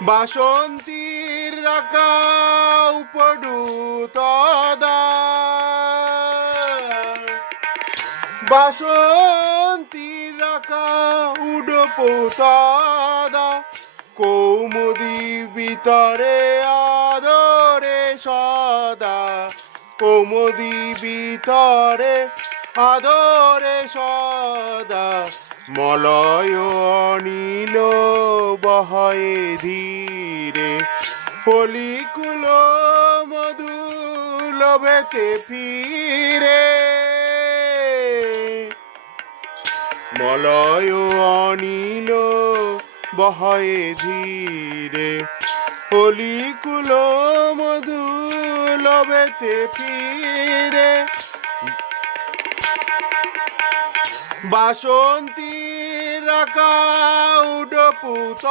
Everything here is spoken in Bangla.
বাসন্তীর রাকা উপডুতদা বাসন্তীর রাকা উডপোতদা কৌমুদী ভিতরে আদরে সদা কৌমুদী ভিতরে আদরে সদা মলয় অনিল বহয়ে ধীরে পলিকুল মধু লভেতে ফিরে মলয় অনিল বহয়ে ধীরে পলিকুল মধু লভেতে ফিরে বাসন্তীর রাকা উডপুত